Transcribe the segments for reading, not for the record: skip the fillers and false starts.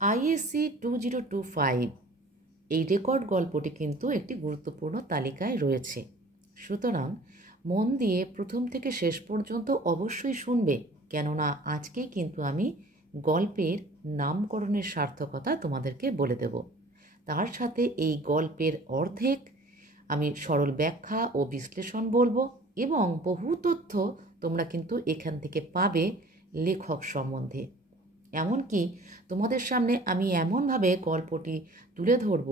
ISC 2025 এই record গল্পটি কিন্তু একটি গুরুত্বপূর্ণ তালিকায় রয়েছে। সুতরাং মন দিয়ে প্রথম থেকে শেষ পর্যন্ত অবশ্যই শুনবে, কেননা আজকেই কিন্তু আমি গল্পের নামকরণের সার্থকতা তোমাদেরকে বলে দেব। তার সাথে এই গল্পের অর্ধেক আমি সরল ব্যাখ্যা ও বিশ্লেষণ বলবো, এবং বহু তথ্য তোমরা কিন্তু এখান থেকে পাবে লেখক সম্বন্ধে। এমনকি তোমাদের সামনে আমি এমনভাবে গল্পটি তুলে ধরব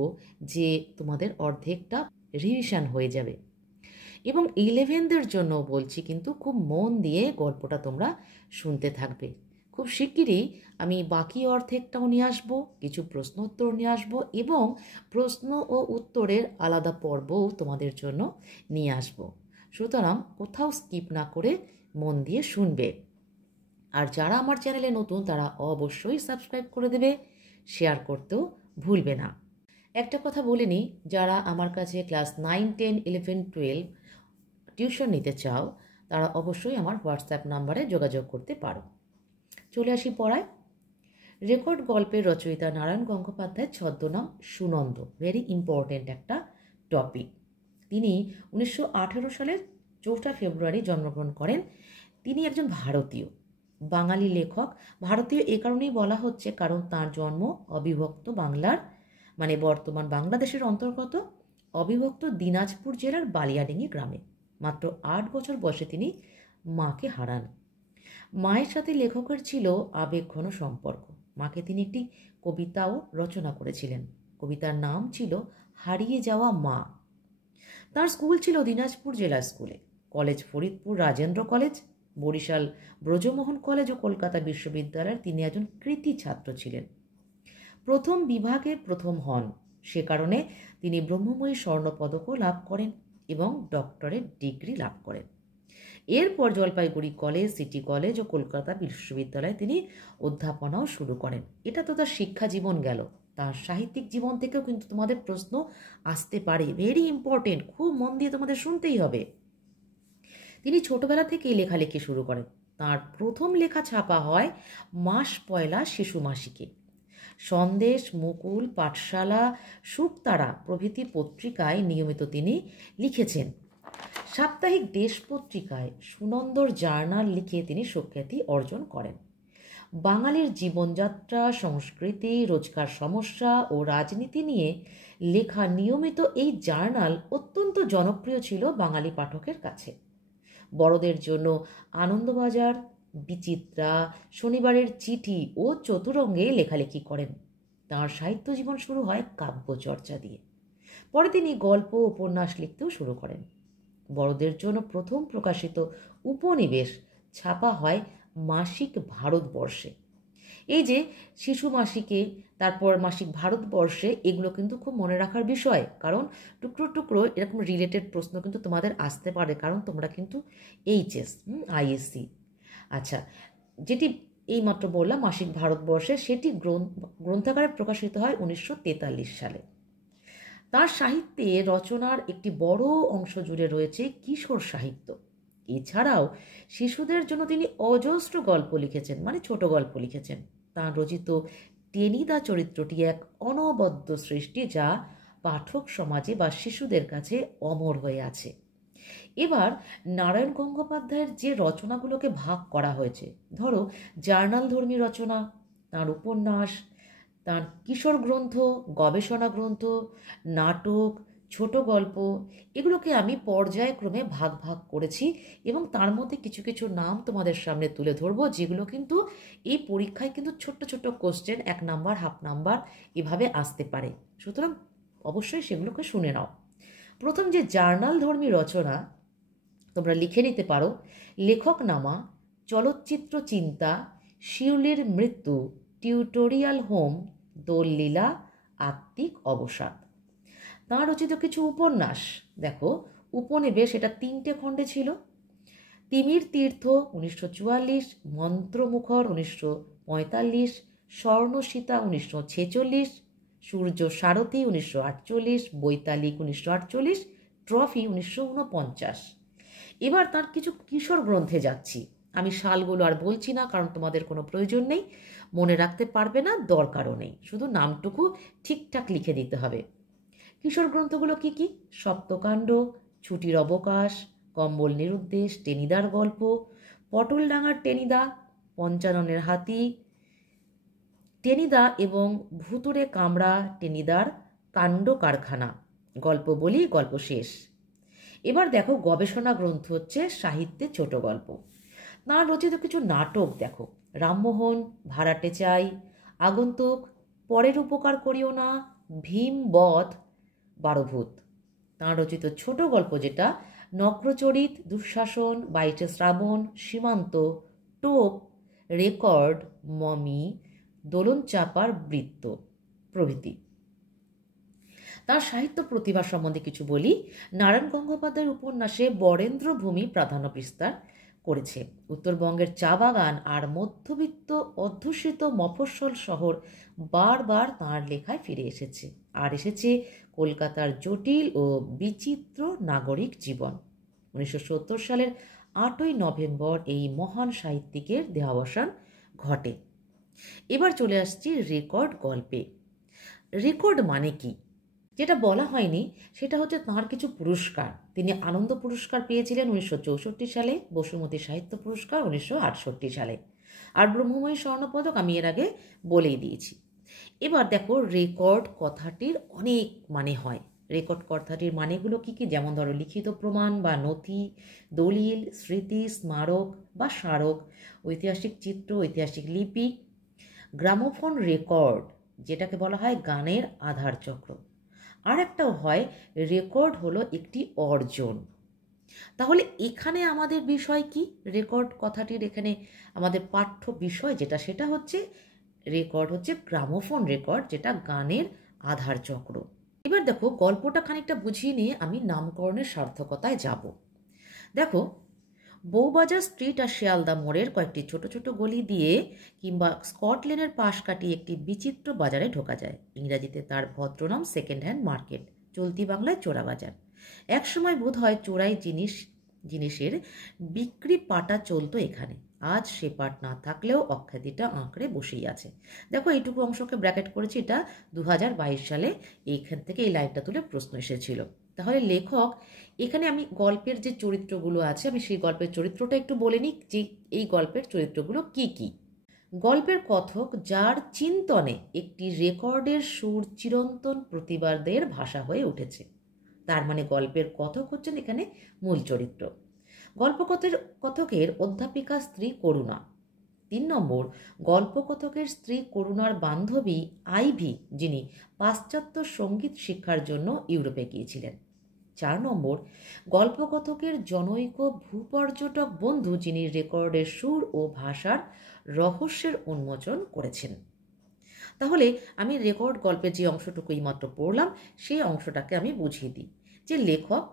যে তোমাদের অর্ধেকটা রিভিশন হয়ে যাবে। এবং 11দের জন্য বলছি, কিন্তু খুব মন দিয়ে গল্পটা তোমরা শুনতে থাকবে। খুব শিগগিরই আমি বাকি অর্ধেকটাও নিয়ে আসবো, কিছু প্রশ্ন উত্তর নিয়ে আসবো, এবং প্রশ্ন ও উত্তরের আলাদা পর্বও তোমাদের জন্য নিয়ে আসবো। সুতরাং কোথাও স্কিপ না করে মন দিয়ে শুনবে। আর যারা আমার চ্যানেলে নতুন তারা অবশ্যই সাবস্ক্রাইব করে দেবে, শেয়ার করতেও ভুলবে না। একটা কথা বলে নিই, যারা আমার কাছে ক্লাস 9, 10, 11, 12 টিউশন নিতে চাও তারা অবশ্যই আমার হোয়াটসঅ্যাপ নাম্বারে যোগাযোগ করতে পারো। চলে আসি পড়ায়। রেকর্ড গল্পের রচয়িতা নারায়ণ গঙ্গোপাধ্যায়ের ছদ্মনাম সুনন্দ, ভেরি ইম্পর্টেন্ট একটা টপিক। তিনি 1918 সালের 4 ফেব্রুয়ারি জন্মগ্রহণ করেন। তিনি একজন ভারতীয় বাঙালি লেখক। ভারতীয় এ কারণেই বলা হচ্ছে কারণ তার জন্ম অবিভক্ত বাংলার, মানে বর্তমান বাংলাদেশের অন্তর্গত অবিভক্ত দিনাজপুর জেলার বালিয়াডেঙ্গি গ্রামে। মাত্র 8 বছর বয়সে তিনি মাকে হারান। মায়ের সাথে লেখকের ছিল আবেগঘন সম্পর্ক। মাকে তিনি একটি কবিতাও রচনা করেছিলেন। কবিতার নাম ছিল হারিয়ে যাওয়া মা। তার স্কুল ছিল দিনাজপুর জেলা স্কুলে, college Faridpur Rajendra college, Barishal Brajamohan college ও কলকাতা বিশ্ববিদ্যালয়ের তিনি একজন কৃতী ছাত্র ছিলেন। প্রথম বিভাগে প্রথম হন, সে কারণে তিনি ব্রহ্মময়ী স্বর্ণপদকও লাভ করেন এবং ডক্টরেট ডিগ্রি লাভ করেন। এরপর জলপাইগুড়ি কলেজ, সিটি কলেজ ও কলকাতা বিশ্ববিদ্যালয়ে তিনি অধ্যাপনাও শুরু করেন। এটা তো তার শিক্ষা জীবন গেল। তার সাহিত্যিক জীবন থেকেও কিন্তু তোমাদের প্রশ্ন আসতে পারে, ভেরি ইম্পর্টেন্ট, খুব মন দিয়ে তোমাদের শুনতেই হবে। তিনি ছোটবেলা থেকেই লেখালেখি শুরু করেন। তার প্রথম লেখা ছাপা হয় মাস পয়লা শিশু মাসিকে। সন্দেশ, মুকুল, পাঠশালা, শুকতারা প্রভৃতি পত্রিকায় নিয়মিত তিনি লিখেছেন। সাপ্তাহিক দেশ পত্রিকায় সুনন্দর জার্নাল লিখে তিনি সুখ্যাতি অর্জন করেন। বাঙালির জীবনযাত্রা, সংস্কৃতি, রোজকার সমস্যা ও রাজনীতি নিয়ে লেখা নিয়মিত এই জার্নাল অত্যন্ত জনপ্রিয় ছিল বাঙালি পাঠকের কাছে। বড়দের জন্য আনন্দবাজার, বিচিত্রা, শনিবারের চিঠি ও চতুরঙ্গে লেখালেখি করেন। তাঁর সাহিত্য জীবন শুরু হয় কাব্যচর্চা দিয়ে। পরে তিনি গল্প, উপন্যাস লিখতেও শুরু করেন। বড়দের জন্য প্রথম প্রকাশিত উপনিবেশ ছাপা হয় মাসিক ভারতবর্ষে। এই যে শিশু মাসিকে, তারপর মাসিক ভারতবর্ষে, এগুলো কিন্তু খুব মনে রাখার বিষয়, কারণ টুকরো টুকরো এরকম রিলেটেড প্রশ্ন কিন্তু তোমাদের আসতে পারে, কারণ তোমরা কিন্তু এইচএস, আইএসসি। আচ্ছা, যেটি এইমাত্র বললাম মাসিক ভারতবর্ষে, সেটি গ্রন্থাগারে প্রকাশিত হয় 1943 সালে। তার সাহিত্যে রচনার একটি বড় অংশ জুড়ে রয়েছে কিশোর সাহিত্য। এছাড়াও শিশুদের জন্য তিনি অজস্র গল্প লিখেছেন, মানে ছোট গল্প লিখেছেন। তাঁর রচিত টেনিদা চরিত্রটি এক অনবদ্য সৃষ্টি, যা পাঠক সমাজে বা শিশুদের কাছে অমর হয়ে আছে। এবার নারায়ণ গঙ্গোপাধ্যায়ের যে রচনাগুলোকে ভাগ করা হয়েছে, ধরো জার্নাল ধর্মী রচনা, তাঁর উপন্যাস, তাঁর কিশোর গ্রন্থ, গবেষণা গ্রন্থ, নাটক, ছোট গল্প, এগুলোকে আমি পর্যায়ক্রমে ভাগ ভাগ করেছি এবং তার মধ্যে কিছু কিছু নাম তোমাদের সামনে তুলে ধরবো, যেগুলো কিন্তু এই পরীক্ষায় কিন্তু ছোট্ট ছোট্ট কোশ্চেন, 1 নাম্বার, হাফ নাম্বার এভাবে আসতে পারে। সুতরাং অবশ্যই সেগুলোকে শুনে নাও। প্রথম যে জার্নাল ধর্মী রচনা তোমরা লিখে নিতে পারো: লেখক নামা, চলচ্চিত্র চিন্তা, শিউলির মৃত্যু, টিউটোরিয়াল হোম, দোললীলা, আত্মিক অবসাদ। তাঁর রচিত কিছু উপন্যাস দেখো: উপনিবেশ, এটা 3টে খণ্ডে ছিল। তিমির তীর্থ 1944, মন্ত্রমুখর 1945, স্বর্ণসীতা 1946, সূর্য সারথী 1948, বৈতালিক 1948, ট্রফি 1949। এবার তার কিছু কিশোর গ্রন্থে যাচ্ছি। আমি সালগুলো আর বলছি না, কারণ তোমাদের কোনো প্রয়োজন নেই, মনে রাখতে পারবে না, দরকারও নেই, শুধু নামটুকু ঠিকঠাক লিখে দিতে হবে। কিশোর গ্রন্থগুলো কি কি? সপ্তকাণ্ড, ছুটির অবকাশ, কম্বল নিরুদ্দেশ, টেনিদার গল্প, পটলডাঙার টেনিদা, পঞ্চাননের হাতি, টেনিদা এবং ভুতুড়ে কামড়া টেনিদার কাণ্ড কারখানা। গল্প বলি, গল্প শেষ। এবার দেখো গবেষণা গ্রন্থ হচ্ছে সাহিত্যে ছোট গল্প। তাঁর রচিত কিছু নাটক দেখো, রামমোহন, ভাড়াটে চাই, আগন্তুক, পরের উপকার করিও না, ভীম বধ, বারভূত। তাঁর রচিত ছোট গল্প যেটা, নক্রচরিত, দুঃশাসন, 22 শ্রাবণ, সীমান্ত, টোপ, রেকর্ড, মমি, দোলন চাপার বৃত্ত প্রভৃতি। তার সাহিত্য প্রতিভা সম্বন্ধে কিছু বলি। নারায়ণ গঙ্গোপাধ্যায়ের উপন্যাসে বরেন্দ্রভূমি প্রাধান্য বিস্তার করেছে। উত্তরবঙ্গের চা বাগান আর মধ্যবিত্ত অধ্যুষিত মফস্বল শহর বারবার তাঁর লেখায় ফিরে এসেছে। আর এসেছে কলকাতার জটিল ও বিচিত্র নাগরিক জীবন। 1970 সালের 8ই নভেম্বর এই মহান সাহিত্যিকের দেহাবসান ঘটে। এবার চলে আসছি রেকর্ড গল্পে। রেকর্ড মানে কি? যেটা বলা হয়নি সেটা হচ্ছে তাঁর কিছু পুরস্কার। তিনি আনন্দ পুরস্কার পেয়েছিলেন 1964 সালে, বসুমতী সাহিত্য পুরস্কার 1968 সালে, আর ব্রহ্মময়ী স্বর্ণপদক আমি এর আগে বলেই দিয়েছি। এবার দেখো রেকর্ড কথাটির অনেক মানে হয়। রেকর্ড কথাটির মানেগুলো কি কি? যেমন ধরো লিখিত প্রমাণ বা নথি, দলিল, স্মৃতি, স্মারক বা স্মারক, ঐতিহাসিক চিত্র, ঐতিহাসিক লিপি, গ্রামোফোন রেকর্ড যেটাকে বলা হয় গানের আধার চক্র। আর একটাও হয় রেকর্ড হলো একটি অর্জন। তাহলে এখানে আমাদের বিষয় কি? রেকর্ড কথাটির এখানে আমাদের পাঠ্য বিষয় যেটা, সেটা হচ্ছে রেকর্ড হচ্ছে গ্রামোফোন রেকর্ড, যেটা গানের আধার চক্র। এবার দেখো গল্পটা খানিকটা বুঝিয়ে নিয়ে আমি নামকরণের সার্থকতায় যাব। দেখো বউবাজার স্ট্রিট আর শিয়ালদা মোড়ের কয়েকটি ছোট ছোট গলি দিয়ে কিংবা স্কটল্যান্ডের পাশ কাটিয়ে একটি বিচিত্র বাজারে ঢোকা যায়। ইংরাজিতে তার ভদ্রনাম সেকেন্ড হ্যান্ড মার্কেট, চলতি বাংলায় চোরা বাজার। একসময় বোধ হয় চোরাই জিনিসের বিক্রি পাটা চলতো এখানে। আজ সে পাট না থাকলেও অখ্যাতিটা আঁকড়ে বসেই আছে। দেখো এইটুকু অংশকে ব্র্যাকেট করেছি, এটা 2022 সালে এইখান থেকে এই লাইনটা তুলে প্রশ্ন এসেছিল। তাহলে লেখক এখানে, আমি গল্পের যে চরিত্রগুলো আছে আমি সেই গল্পের চরিত্রটা একটু বলে নিই যে এই গল্পের চরিত্রগুলো কি কি। গল্পের কথক যার চিন্তনে একটি রেকর্ডের সুর চিরন্তন প্রতিবাদের ভাষা হয়ে উঠেছে, তার মানে গল্পের কথক হচ্ছেন এখানে মূল চরিত্র। কথকের অধ্যাপিকা স্ত্রী করুণা। 3 নম্বর, গল্পকথকের স্ত্রী করুণার বান্ধবী আইভি, যিনি পাশ্চাত্য সঙ্গীত শিক্ষার জন্য ইউরোপে গিয়েছিলেন। 4 নম্বর, গল্পকথকের জনৈক ভূপর্যটক বন্ধু, যিনি রেকর্ডের সুর ও ভাষার রহস্যের উন্মোচন করেছেন। তাহলে আমি রেকর্ড গল্পের যে অংশটুকু এইমাত্র পড়লাম সেই অংশটাকে আমি বুঝিয়ে দিই যে লেখক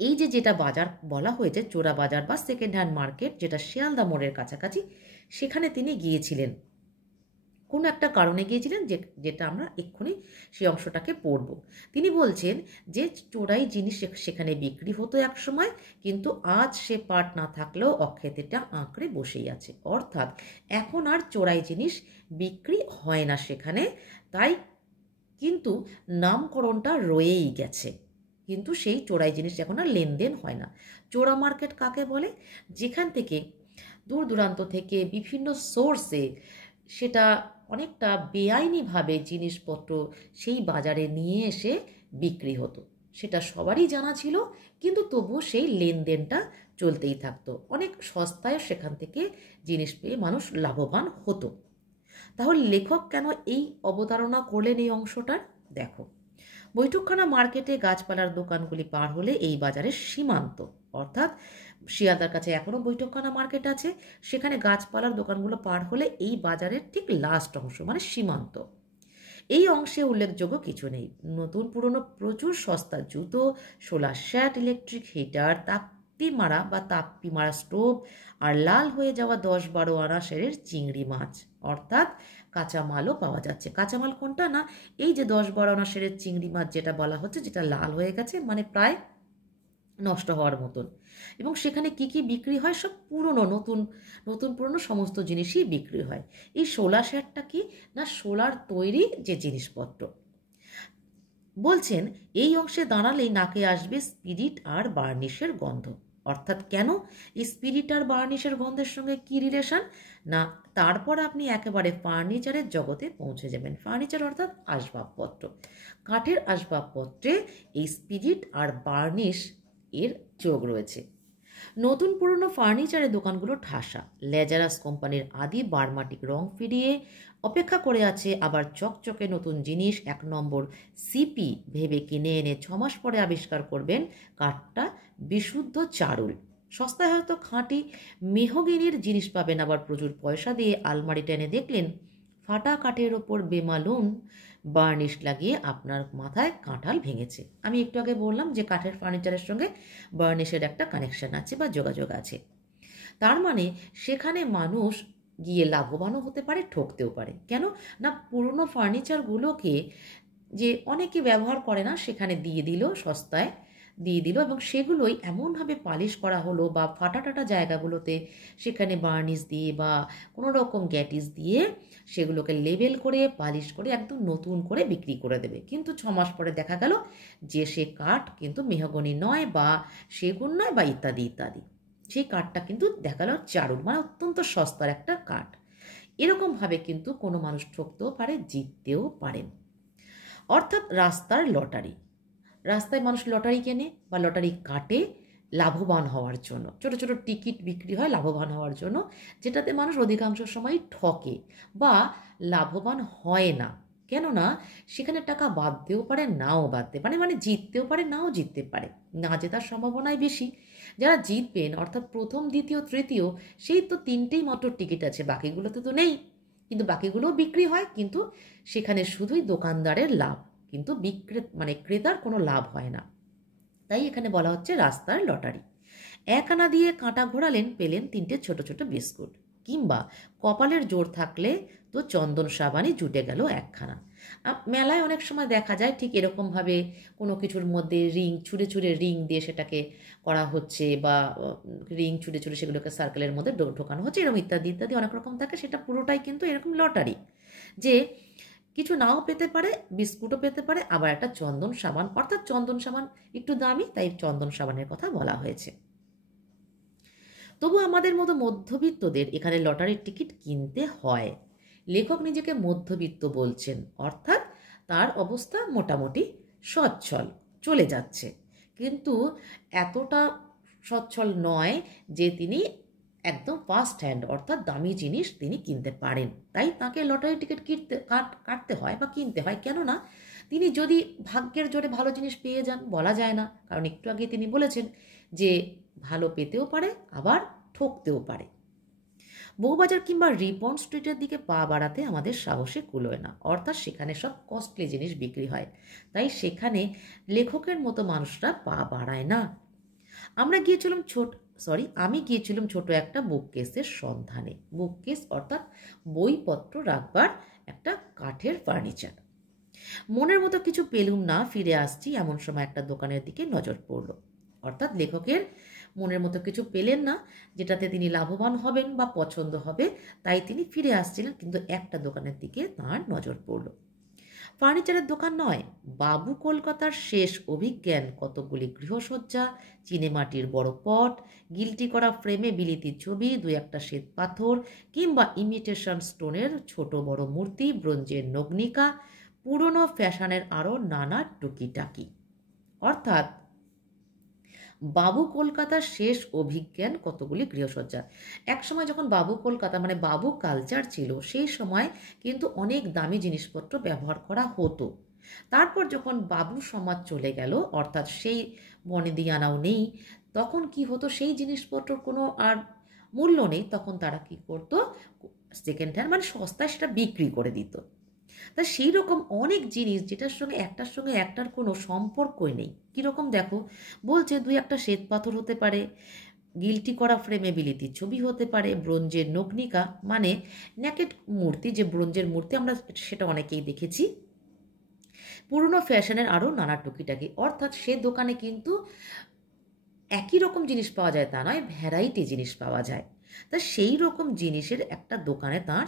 এই যে যেটা বাজার বলা হয়েছে চোরা বাজার বা সেকেন্ড হ্যান্ড মার্কেট, যেটা শিয়ালদা মোড়ের কাছাকাছি, সেখানে তিনি গিয়েছিলেন। কোনো একটা কারণে গিয়েছিলেন যেটা আমরা এক্ষুনি সেই অংশটাকে পড়ব। তিনি বলছেন যে চোরাই জিনিস সেখানে বিক্রি হতো এক সময়, কিন্তু আজ সে পাট না থাকলেও অখ্যাতিটা আঁকড়ে বসেই আছে। অর্থাৎ এখন আর চোরাই জিনিস বিক্রি হয় না সেখানে, তাই কিন্তু নামকরণটা রয়েই গেছে, কিন্তু সেই চোরাই জিনিস এখন আর লেনদেন হয় না। চোরা মার্কেট কাকে বলে? যেখান থেকে দূর দূরান্ত থেকে বিভিন্ন সোর্সে সেটা অনেকটা বেআইনিভাবে জিনিসপত্র সেই বাজারে নিয়ে এসে বিক্রি হতো। সেটা সবারই জানা ছিল, কিন্তু তবুও সেই লেনদেনটা চলতেই থাকতো। অনেক সস্তায় সেখান থেকে জিনিস পেয়ে মানুষ লাভবান হতো। তাহলে লেখক কেন এই অবতারণা করলেন এই অংশটার? দেখো, বৈঠকখানা মার্কেটে গাছপালার দোকানগুলি পার হলে এই বাজারের সীমান্ত, অর্থাৎ শিয়ালদার কাছে এখনও বৈঠকখানা মার্কেট আছে, সেখানে গাছপালার দোকানগুলো পার হলে এই বাজারের ঠিক লাস্ট অংশ মানে সীমান্ত। এই অংশে উল্লেখযোগ্য কিছু নেই। নতুন পুরনো প্রচুর সস্তা জুতো, সোলার শ্যাট, ইলেকট্রিক হিটার, তাপ্পি মারা স্টোভ, আর লাল হয়ে যাওয়া 10-12 আনা সেরের চিংড়ি মাছ, অর্থাৎ কাঁচামালও পাওয়া যাচ্ছে। কাঁচামাল কোনটা? না এই যে 10-12 আনা সেরের চিংড়ি মাছ যেটা বলা হচ্ছে, যেটা লাল হয়ে গেছে, মানে প্রায় নষ্ট হওয়ার মতন। এবং সেখানে কি কি বিক্রি হয়? সব পুরনো, নতুন নতুন পুরনো সমস্ত জিনিসই বিক্রি হয়। এই শোলা শেডটা কি না, শোলার তৈরি যে জিনিসপত্র। বলছেন এই অংশে দাঁড়ালেই নাকে আসবে স্পিরিট আর বার্নিশের গন্ধ। অর্থাৎ কেন এই স্পিরিট আর বার্নিশের গন্ধের সঙ্গে কি রিলেশন? না, তারপর আপনি একেবারে ফার্নিচারের জগতে পৌঁছে যাবেন। ফার্নিচার অর্থাৎ আসবাবপত্র। কাঠের আসবাবপত্রে এই স্পিরিট আর বার্নিশ এর যোগ রয়েছে। নতুন পুরনো ফার্নিচারের দোকানগুলো ঠাসা। লেজারাস কোম্পানির আদি বার্মাটিক রং ফিরিয়ে অপেক্ষা করে আছে আবার চকচকে নতুন জিনিস। 1 নম্বর সিপি ভেবে কিনে এনে 6 মাস পরে আবিষ্কার করবেন কাঠটা বিশুদ্ধ চারুল। সস্তায় হয়তো খাঁটি মেহগিনির জিনিস পাবেন, আবার প্রচুর পয়সা দিয়ে আলমারি টেনে দেখলেন ফাটা কাঠের ওপর বেমালুন বার্নিশ লাগিয়ে আপনার মাথায় কাঁঠাল ভেঙেছে। আমি একটু আগে বললাম যে কাঠের ফার্নিচারের সঙ্গে বার্নিশের একটা কানেকশন আছে বা যোগাযোগ আছে। তার মানে সেখানে মানুষ গিয়ে লাভবানও হতে পারে, ঠকতেও পারে। কেন না, পুরনো ফার্নিচারগুলোকে যে অনেকে ব্যবহার করে না, সেখানে দিয়ে দিল, সস্তায় দিয়ে দিল, এবং সেগুলোই এমনভাবে পালিশ করা হলো বা ফাটা টাটা জায়গাগুলোতে সেখানে বার্নিশ দিয়ে বা কোনো রকম গ্যাটিস দিয়ে সেগুলোকে লেবেল করে পালিশ করে একদম নতুন করে বিক্রি করে দেবে। কিন্তু 6 মাস পরে দেখা গেল যে সে কাঠ কিন্তু মেহগনি নয় বা সেগুন নয় বা ইত্যাদি ইত্যাদি। সেই কাঠটা কিন্তু দেখা গেল চারুল, মানে অত্যন্ত সস্তার একটা কাঠ। এরকমভাবে কিন্তু কোনো মানুষ ঠকতেও পারে, জিততেও পারেন। অর্থাৎ রাস্তার লটারি। রাস্তায় মানুষ লটারি কেনে বা লটারি কাটে লাভবান হওয়ার জন্য। ছোট ছোট টিকিট বিক্রি হয় লাভবান হওয়ার জন্য, যেটাতে মানুষ অধিকাংশ সময় ঠকে বা লাভবান হয় না। কেননা সেখানে টাকা বাঁধতেও পারে, নাও বাঁধতে পারে, মানে জিততেও পারে, নাও জিততে পারে। না জেতার সম্ভাবনাই বেশি। যারা জিতবেন অর্থাৎ প্রথম, দ্বিতীয়, তৃতীয়, সেই তো 3টেই মাত্র টিকিট আছে, বাকিগুলোতে তো নেই। কিন্তু বাকিগুলোও বিক্রি হয়, কিন্তু সেখানে শুধুই দোকানদারের লাভ, কিন্তু ক্রেতার কোনো লাভ হয় না। তাই এখানে বলা হচ্ছে রাস্তার লটারি। 1 আনা দিয়ে কাঁটা ঘোরালেন, পেলেন 3টে ছোট ছোট বিস্কুট। কিংবা কপালের জোর থাকলে তো চন্দন সাবানই জুটে গেল 1খানা। মেলায় অনেক সময় দেখা যায় ঠিক এরকমভাবে কোনো কিছুর মধ্যে রিং ছুঁড়ে ছুঁড়ে রিং দিয়ে সেটাকে করা হচ্ছে, বা রিং ছুঁড়ে ছুঁড়ে সেগুলোকে সার্কেলের মধ্যে ঢোকানো হচ্ছে, এরকম ইত্যাদি ইত্যাদি অনেক রকম থাকে। সেটা পুরোটাই কিন্তু এরকম লটারি, যে কিছু নাও পেতে পারে, বিস্কুটও পেতে পারে, আবার একটা চন্দন সাবান, অর্থাৎ চন্দন সাবান একটু দামি, তাই চন্দন সাবানের কথা বলা হয়েছে। তবু আমাদের মতো মধ্যবিত্তদের এখানে লটারির টিকিট কিনতে হয়। লেখক নিজেকে মধ্যবিত্ত বলছেন, অর্থাৎ তার অবস্থা মোটামুটি সচ্ছল, চলে যাচ্ছে, কিন্তু এতটা সচ্ছল নয় যে তিনি একদম ফার্স্ট হ্যান্ড অর্থাৎ দামি জিনিস তিনি কিনতে পারেন। তাই তাকে লটারি টিকিট কাটতে হয় বা কিনতে হয়। কেননা তিনি যদি ভাগ্যের জোরে ভালো জিনিস পেয়ে যান, বলা যায় না, কারণ একটু আগে তিনি বলেছেন যে ভালো পেতেও পারে, আবার ঠকতেও পারে। বউবাজার কিংবা রিপন স্ট্রিটের দিকে পা বাড়াতে আমাদের সাহসে কুলোয় না, অর্থাৎ সেখানে সব কস্টলি জিনিস বিক্রি হয়, তাই সেখানে লেখকের মতো মানুষরা পা বাড়ায় না। আমি গিয়েছিলাম ছোট একটা বুককেসের সন্ধানে। বুককেস অর্থাৎ বইপত্র রাখবার একটা কাঠের ফার্নিচার। মনের মতো কিছু পেলুম না, ফিরে আসছি এমন সময় একটা দোকানের দিকে নজর পড়ল। অর্থাৎ লেখকের মনের মতো কিছু পেলেন না যেটাতে তিনি লাভবান হবেন বা পছন্দ হবে, তাই তিনি ফিরে আসছিলেন, কিন্তু একটা দোকানের দিকে তাঁর নজর পড়ল। ফার্নিচারের দোকান নয়, বাবু কলকাতার শেষ অভিজ্ঞান কতগুলি গৃহসজ্জা, চিনেমাটির বড় পট, গিল্টি করা ফ্রেমে বিলিতি ছবি, 2-1টা শ্বেত পাথর কিংবা ইমিটেশন স্টোনের ছোট বড় মূর্তি, ব্রোঞ্জের নগ্নিকা, পুরনো ফ্যাশনের আরও নানা টুকিটাকি। অর্থাৎ বাবু কলকাতার শেষ অভিজ্ঞান কতগুলি গৃহসজ্জা। এক সময় যখন বাবু কলকাতা মানে বাবু কালচার ছিল, সেই সময় কিন্তু অনেক দামি জিনিসপত্র ব্যবহার করা হতো। তারপর যখন বাবু সমাজ চলে গেল, অর্থাৎ সেই বনেদিয়ানাও নেই, তখন কি হতো, সেই জিনিসপত্র কোনো আর মূল্য নেই, তখন তারা কি করতো, সেকেন্ড হ্যান্ড মানে সস্তায় সেটা বিক্রি করে দিত। তা সেই রকম অনেক জিনিস যেটার সঙ্গে একটার কোনো সম্পর্কই নেই। কীরকম দেখো, বলছে 2-1টা শ্বেত পাথর হতে পারে, গিল্টি করা ফ্রেমে বিলিতি ছবি হতে পারে, ব্রোঞ্জের নগ্নিকা মানে নেকেড মূর্তি, যে ব্রোঞ্জের মূর্তি আমরা সেটা অনেকেই দেখেছি, পুরনো ফ্যাশনের আরও নানা টুকিটাকি। অর্থাৎ সে দোকানে কিন্তু একই রকম জিনিস পাওয়া যায় তা নয়, ভ্যারাইটি জিনিস পাওয়া যায়। তা সেই রকম জিনিসের একটা দোকানে তার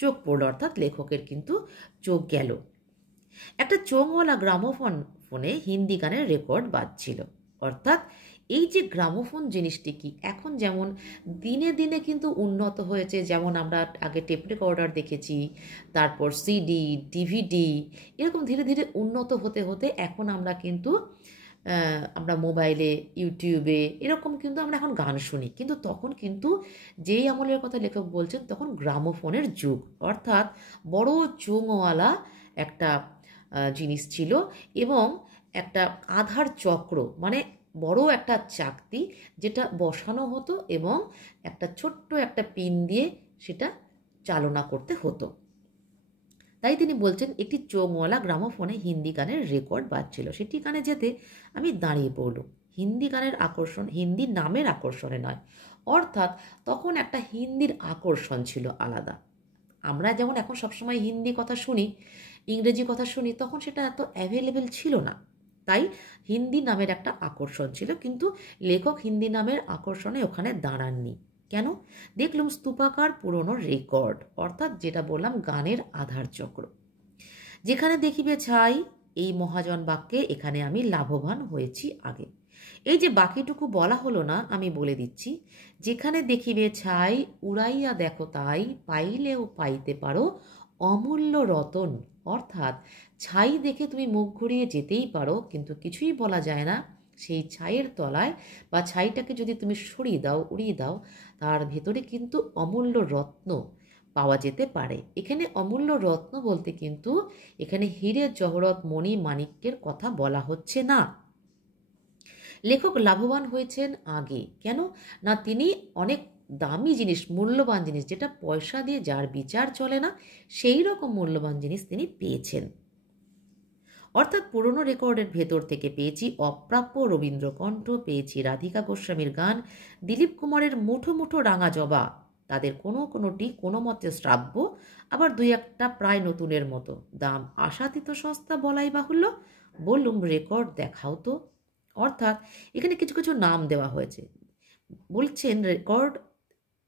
চোখ পড়ল, অর্থাৎ লেখকের কিন্তু চোখ গেল। একটা চোঙওয়ালা ফোনে হিন্দি গানের রেকর্ড বাজছিল। অর্থাৎ এই যে গ্রামোফোন জিনিসটি কি, এখন যেমন দিনে দিনে কিন্তু উন্নত হয়েছে, যেমন আমরা আগে টেপ রেকর্ডার দেখেছি, তারপর সিডি, ডিভিডি, এরকম ধীরে ধীরে উন্নত হতে হতে এখন আমরা কিন্তু আমরা মোবাইলে, ইউটিউবে এরকম কিন্তু আমরা এখন গান শুনি। কিন্তু তখন কিন্তু যেই আমলের কথা লেখক বলছেন, তখন গ্রামোফোনের যুগ। অর্থাৎ বড় চোঙওয়ালা একটা জিনিস ছিল এবং একটা আধার চক্র, মানে বড় একটা চাকতি, যেটা বসানো হতো এবং একটা ছোট্ট একটা পিন দিয়ে সেটা চালনা করতে হতো। তাই তিনি বলছেন একটি চোঙওয়ালা গ্রামোফোনে হিন্দি গানের রেকর্ড বাজছিল। সেটি গানে যেতে আমি দাঁড়িয়ে পড়লুম। হিন্দি গানের আকর্ষণ হিন্দি নামের আকর্ষণে নয়, অর্থাৎ তখন একটা হিন্দির আকর্ষণ ছিল আলাদা। আমরা যেমন এখন সবসময় হিন্দি কথা শুনি, ইংরেজি কথা শুনি, তখন সেটা এত অ্যাভেলেবেল ছিল না। তাই হিন্দি নামের একটা আকর্ষণ ছিল, কিন্তু লেখক হিন্দি নামের আকর্ষণে ওখানে দাঁড়াননি। কেন? দেখলুম স্তূপাকার পুরনো রেকর্ড, অর্থাৎ যেটা বললাম গানের আধার চক্র। যেখানে দেখিবে ছাই, এই মহাজন বাক্যে এখানে আমি লাভবান হয়েছি আগে। এই যে বাকিটুকু বলা হলো না, আমি বলে দিচ্ছি। যেখানে দেখিবে ছাই, উড়াইয়া দেখো তাই, পাইলেও পাইতে পারো অমূল্য রতন। অর্থাৎ ছাই দেখে তুমি মুখ ঘুরিয়ে যেতেই পারো, কিন্তু কিছুই বলা যায় না সেই ছাইয়ের তলায়, বা ছাইটাকে যদি তুমি সরিয়ে দাও, উড়িয়ে দাও, তার ভেতরে কিন্তু অমূল্য রত্ন পাওয়া যেতে পারে। এখানে অমূল্য রত্ন বলতে কিন্তু এখানে হীরে জহরত মণি মাণিক্যের কথা বলা হচ্ছে না। লেখক লাভবান হয়েছেন আগে। কেন না, তিনি অনেক দামি জিনিস, মূল্যবান জিনিস, যেটা পয়সা দিয়ে যার বিচার চলে না, সেই রকম মূল্যবান জিনিস তিনি পেয়েছেন। অর্থাৎ পুরনো রেকর্ডের ভেতর থেকে পেয়েছি অপ্রাপ্য রবীন্দ্রকণ্ঠ, পেয়েছি রাধিকা গোস্বামীর গান, দিলীপ কুমারের মুঠো মুঠো রাঙা জবা, তাদের কোনোটি কোনো মতে শ্রাব্য, আবার দুই একটা প্রায় নতুনের মতো। দাম আশাতীত সস্তা বলাই বাহুল্য। বললুম রেকর্ড দেখাও তো। অর্থাৎ এখানে কিছু কিছু নাম দেওয়া হয়েছে। বলছেন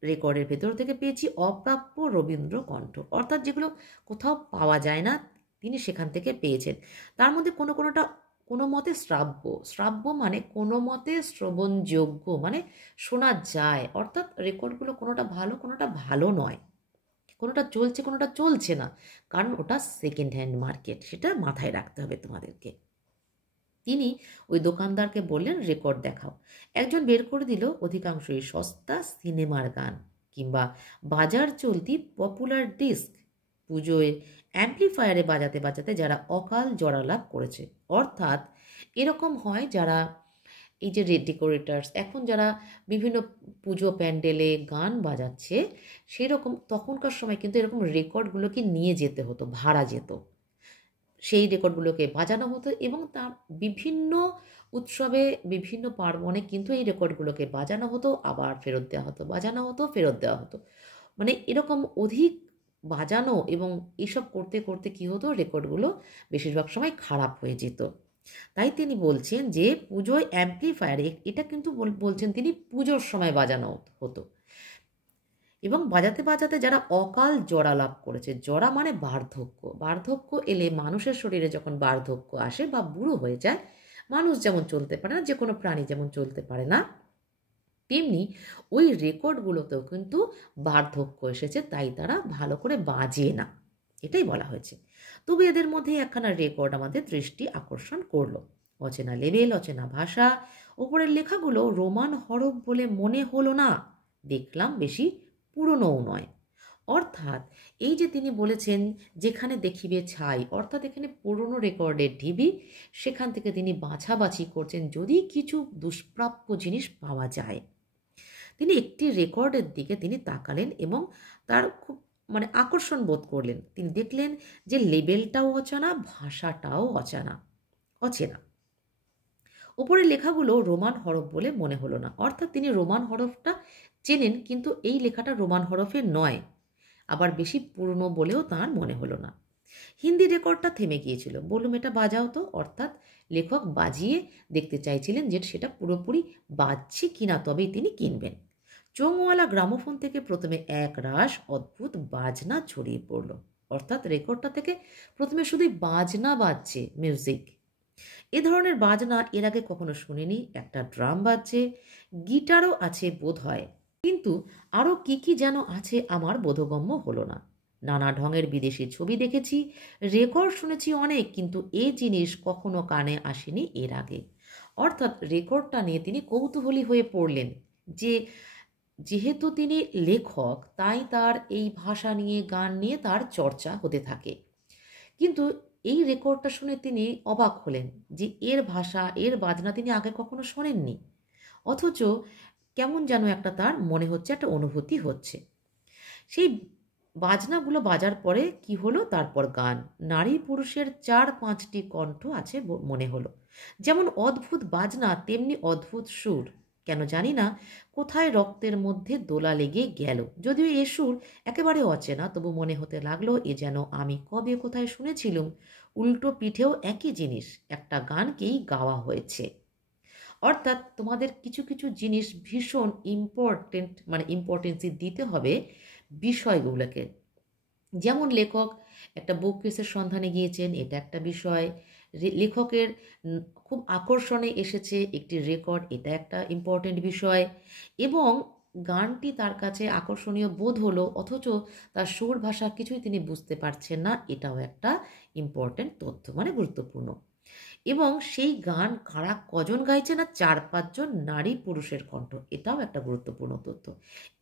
রেকর্ডের ভেতর থেকে পেয়েছি অপ্রাপ্য রবীন্দ্রকণ্ঠ, অর্থাৎ যেগুলো কোথাও পাওয়া যায় না, তিনি সেখান থেকে পেয়েছেন। তার মধ্যে কোনোটা কোনো মতে শ্রাব্য মানে কোনো মতে শ্রবণযোগ্য, মানে শোনা যায়। অর্থাৎ রেকর্ডগুলো কোনোটা ভালো নয়, কোনোটা চলছে কোনোটা চলছে না, কারণ ওটা সেকেন্ড হ্যান্ড মার্কেট, সেটা মাথায় রাখতে হবে তোমাদেরকে। তিনি ওই দোকানদারকে বললেন রেকর্ড দেখাও। একজন বের করে দিল অধিকাংশই সস্তা সিনেমার গান, কিংবা বাজার চলতি পপুলার ডিস্ক, পুজোয় অ্যাম্প্লিফায়ারে বাজাতে বাজাতে যারা অকাল জরালাভ করেছে। অর্থাৎ এরকম হয়, যারা এই যে ডেকোরেটার্স, এখন যারা বিভিন্ন পুজো প্যান্ডেলে গান বাজাচ্ছে, সেরকম তখনকার সময় কিন্তু এরকম রেকর্ডগুলোকে নিয়ে যেতে হতো, ভাড়া যেত, সেই রেকর্ডগুলোকে বাজানো হতো এবং তার বিভিন্ন উৎসবে, বিভিন্ন পার্বণে কিন্তু এই রেকর্ডগুলোকে বাজানো হতো, আবার ফেরত দেওয়া হতো, বাজানো হতো, ফেরত দেওয়া হতো। মানে এরকম অধিক বাজানো এবং এসব করতে করতে কী হতো, রেকর্ডগুলো বেশিরভাগ সময় খারাপ হয়ে যেত। তাই তিনি বলছেন যে পুজোয় অ্যাম্প্লিফায়ার, এটা কিন্তু বলছেন তিনি পুজোর সময় বাজানো হতো, এবং বাজাতে বাজাতে যারা অকাল জরা লাভ করেছে। জরা মানে বার্ধক্য। বার্ধক্য এলে মানুষের শরীরে যখন বার্ধক্য আসে বা বুড়ো হয়ে যায়, মানুষ যেমন চলতে পারে না, যে কোনো প্রাণী যেমন চলতে পারে না, তেমনি ওই রেকর্ডগুলোতেও কিন্তু বার্ধক্য এসেছে, তাই তারা ভালো করে বাজে না, এটাই বলা হয়েছে। তবে এদের মধ্যে একখানা রেকর্ড আমাদের দৃষ্টি আকর্ষণ করলো। অচেনা লেবেল, অচেনা ভাষা, ওপরের লেখাগুলো রোমান হরফ বলে মনে হলো না। দেখলাম বেশি পুরনোও নয়। অর্থাৎ এই যে তিনি বলেছেন যেখানে দেখিবে ছাই, অর্থাৎ এখানে পুরনো রেকর্ডের ঢিবি, সেখান থেকে তিনি বাছাবাছি করছেন যদি কিছু দুষ্প্রাপ্য জিনিস পাওয়া যায়। তিনি একটি রেকর্ডের দিকে তিনি তাকালেন এবং তার খুব আকর্ষণ বোধ করলেন। তিনি দেখলেন যে লেবেলটাও অচেনা, ভাষাটাও অচেনা। উপরের লেখাগুলো রোমান হরফ বলে মনে হলো না। অর্থাৎ তিনি রোমান হরফটা চেনেন, কিন্তু এই লেখাটা রোমান হরফের নয়, আবার বেশি পুরনো বলেও তার মনে হলো না। হিন্দি রেকর্ডটা থেমে গিয়েছিল। বললুম এটা বাজাও তো, অর্থাৎ লেখক বাজিয়ে দেখতে চাইছিলেন যে সেটা পুরোপুরি বাজছে কিনা, তবেই তিনি কিনবেন। চোঙওয়ালা গ্রামোফোন থেকে প্রথমে এক রাশ অদ্ভুত বাজনা ছড়িয়ে পড়ল, অর্থাৎ রেকর্ডটা থেকে প্রথমে শুধুই বাজনা বাজছে, মিউজিক। এ ধরনের বাজনা এর আগে কখনো শুনিনি। একটা ড্রাম বাজছে, গিটারও আছে বোধ হয়, কিন্তু আরও কি কি যেন আছে আমার বোধগম্য হলো না। নানা ঢঙের বিদেশি ছবি দেখেছি, রেকর্ড শুনেছি অনেক, কিন্তু এ জিনিস কখনো কানে আসেনি এর আগে। অর্থাৎ রেকর্ডটা নিয়ে তিনি কৌতূহলী হয়ে পড়লেন যে যেহেতু তিনি লেখক, তাই তার এই ভাষা নিয়ে, গান নিয়ে তার চর্চা হতে থাকে। কিন্তু এই রেকর্ডটা শুনে তিনি অবাক হলেন যে এর ভাষা, এর বাজনা তিনি আগে কখনো শোনেননি, অথচ কেমন যেন একটা তার মনে হচ্ছে, একটা অনুভূতি হচ্ছে। সেই বাজনাগুলো বাজার পরে কি হলো, তারপর গান। নারী পুরুষের 4-5টি কণ্ঠ আছে মনে হলো। যেমন অদ্ভুত বাজনা, তেমনি অদ্ভুত সুর। কেন জানি না কোথায় রক্তের মধ্যে দোলা লেগে গেল। যদিও এ সুর একেবারে অচেনা, তবু মনে হতে লাগলো এ যেন আমি কবে কোথায় শুনেছিলুম। উল্টো পিঠেও একই জিনিস, একটা গানকেই গাওয়া হয়েছে। অর্থাৎ তোমাদের কিছু কিছু জিনিস ভীষণ ইম্পর্টেন্ট, মানে ইম্পর্টেন্সই দিতে হবে বিষয়গুলোকে। যেমন লেখক একটা বুক কেসের সন্ধানে গিয়েছেন, এটা একটা বিষয়। লেখকের খুব আকর্ষণে এসেছে একটি রেকর্ড, এটা একটা ইম্পর্টেন্ট বিষয়। এবং গানটি তার কাছে আকর্ষণীয় বোধ হলো, অথচ তার সুর ভাষা কিছুই তিনি বুঝতে পারছেন না, এটাও একটা ইম্পর্টেন্ট তথ্য, মানে গুরুত্বপূর্ণ। এবং সেই গান কারা কজন গাইছে না, 4-5 জন নারী পুরুষের কণ্ঠ, এটাও একটা গুরুত্বপূর্ণ তথ্য।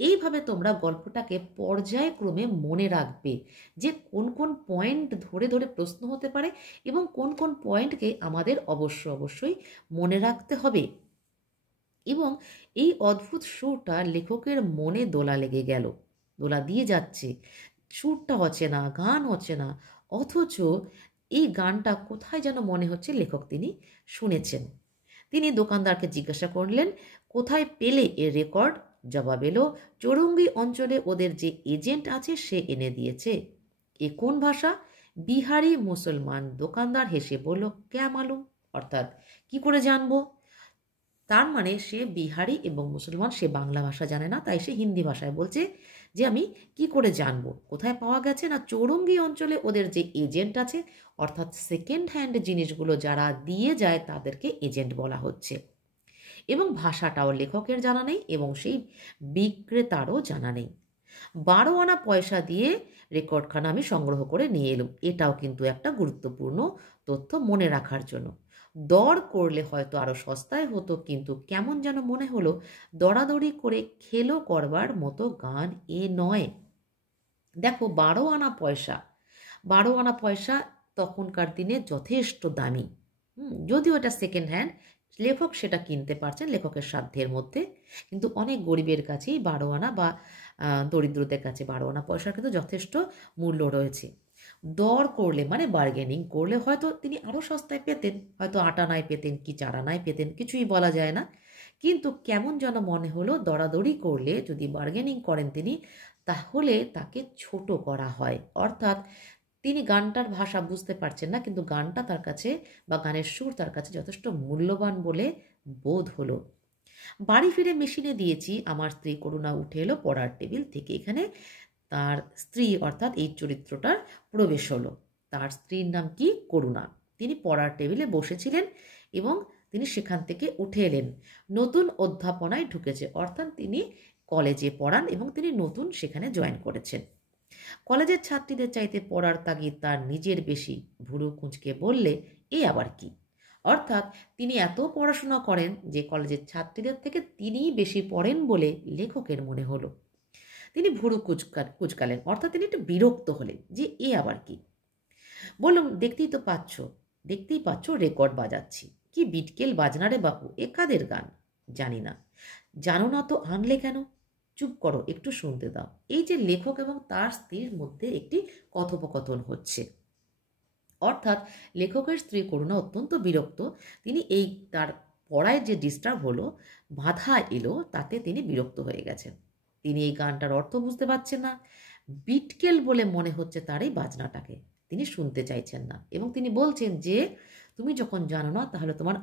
এইভাবে তোমরা গল্পটাকে পর্যায়ক্রমে মনে রাখবে যে কোন কোন পয়েন্ট ধরে ধরে প্রশ্ন হতে পারে এবং কোন কোন পয়েন্টকে আমাদের অবশ্যই মনে রাখতে হবে। এবং এই অদ্ভুত সুরটা লেখকের মনে দোলা লেগে গেল, দোলা দিয়ে যাচ্ছে। সুরটা অচেনা, গান অচেনা, অথচ এই গানটা কোথায় যেন মনে হচ্ছে লেখক তিনি শুনেছেন। তিনি দোকানদারকে জিজ্ঞাসা করলেন, কোথায় পেলে এ রেকর্ড? জবাব এলো, চৌরঙ্গি অঞ্চলে ওদের যে এজেন্ট আছে সে এনে দিয়েছে। এ কোন ভাষা? বিহারি মুসলমান। দোকানদার হেসে বলল, ক্যা মালুম, অর্থাৎ কি করে জানবো। তার মানে সে বিহারি এবং মুসলমান, সে বাংলা ভাষা জানে না, তাই সে হিন্দি ভাষায় বলছে যে আমি কি করে জানবো কোথায় পাওয়া গেছে। না, চৌরঙ্গি অঞ্চলে ওদের যে এজেন্ট আছে, অর্থাৎ সেকেন্ড হ্যান্ড জিনিসগুলো যারা দিয়ে যায় তাদেরকে এজেন্ট বলা হচ্ছে। এবং ভাষাটাও লেখকের জানা নেই এবং সেই বিক্রেতারও জানা নেই। 12 আনা পয়সা দিয়ে রেকর্ডখানা আমি সংগ্রহ করে নিয়ে এলাম, এটাও কিন্তু একটা গুরুত্বপূর্ণ তথ্য মনে রাখার জন্য। দর করলে হয়তো আরও সস্তায় হতো, কিন্তু কেমন যেন মনে হলো দরাদরি করে খেলো করবার মতো গান এ নয়। দেখো, 12 আনা পয়সা তখনকার দিনে যথেষ্ট দামি। যদিও এটা সেকেন্ড হ্যান্ড, লেখক সেটা কিনতে পারছেন লেখকের সাধ্যের মধ্যে, কিন্তু অনেক গরিবের কাছেই 12 আনা বা দরিদ্রদের কাছে 12 আনা পয়সার কিন্তু যথেষ্ট মূল্য রয়েছে। দর করলে মানে বার্গেনিং করলে হয়তো তিনি আরও সস্তায় পেতেন, হয়তো 8 আনায় পেতেন কি 4 আনায় পেতেন, কিছুই বলা যায় না। কিন্তু কেমন যেন মনে হলো দরাদরি করলে, যদি বার্গেনিং করেন তিনি, তাহলে তাকে ছোট করা হয়। অর্থাৎ তিনি গানটার ভাষা বুঝতে পারছেন না, কিন্তু গানটা তার কাছে বা গানের সুর তার কাছে যথেষ্ট মূল্যবান বলে বোধ হলো। বাড়ি ফিরে মেশিনে দিয়েছি, আমার স্ত্রী করুণা উঠে এলো পড়ার টেবিল থেকে। এখানে তার স্ত্রী অর্থাৎ এই চরিত্রটার প্রবেশ হলো। তার স্ত্রীর নাম কি? করুণা। তিনি পড়ার টেবিলে বসেছিলেন এবং তিনি সেখান থেকে উঠে এলেন। নতুন অধ্যাপনায় ঢুকেছে, অর্থাৎ তিনি কলেজে পড়ান এবং তিনি নতুন সেখানে জয়েন করেছেন। কলেজের ছাত্রীদের চাইতে পড়ার তাগিদ তার নিজের বেশি। ভুরু কুঁচকে বললে, এ আবার কি? অর্থাৎ তিনি এত পড়াশোনা করেন যে কলেজের ছাত্রীদের থেকে তিনিই বেশি পড়েন বলে লেখকের মনে হলো। তিনি ভুরু কুচকালেন, অর্থাৎ তিনি একটু বিরক্ত হলেন যে এ আবার কি। বললাম, দেখতেই পাচ্ছ রেকর্ড বাজাচ্ছি। কি বিটকেল বাজনা রে বাপু, এ কাদের গান? জানি না। জানো না তো আনলে কেন? চুপ করো, একটু শুনতে দাও। এই যে লেখক এবং তার স্ত্রীর মধ্যে একটি কথোপকথন হচ্ছে, অর্থাৎ লেখকের স্ত্রী করুণা অত্যন্ত বিরক্ত। তিনি এই তার পড়ায় যে ডিস্টার্ব হলো, বাধা এলো, তাতে তিনি বিরক্ত হয়ে গেছেন। তিনি এই গানটার অর্থ বুঝতে পারছেন না। বিটকেল বলে মনে হচ্ছে তার এই বাজনাটাকে। তিনি শুনতে চাইছেন না এবং তিনি বলছেন যে তুমি যখন জানো না তাহলে তোমার